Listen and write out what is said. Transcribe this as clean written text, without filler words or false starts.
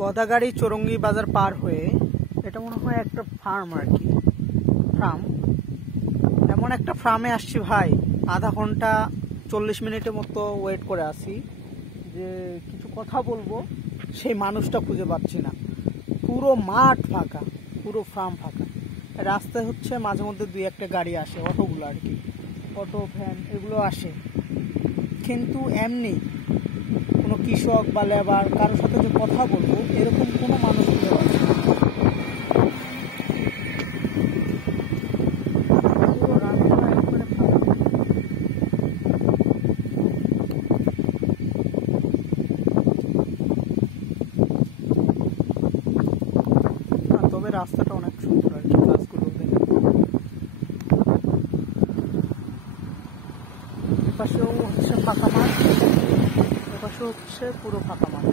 গদাগাড়ি চৌরঙ্গি বাজার পার হয়ে এটা মনে হয় একটা ফার্ম আর কি, ফার্ম। এমন একটা ফার্মে আসছি ভাই, আধা ঘন্টা 40 মিনিটের মতো ওয়েট করে আসি যে কিছু কথা বলবো, সেই মানুষটা খুঁজে পাচ্ছি না। পুরো মাঠ ফাঁকা, পুরো ফার্ম ফাঁকা। রাস্তায় হচ্ছে মাঝে মধ্যে 2-1টা গাড়ি আসে, অটোগুলো আর কি, অটো ভ্যান এগুলো আসে, কিন্তু এমনি কোনো কৃষক বা লেবার কারোর সাথে যে কথা বলবো এরকম কোনো মানুষ খুঁজে পাচ্ছি না। পুরো রাস্তা একবারে ফাঁকা। তবে রাস্তাটা অনেক সুন্দর আর কি, গাছগুলো দেখে। এপাশেও হচ্ছে ফাঁকা মাঠ, এপাশেও হচ্ছে পুরো ফাঁকা মাঠ।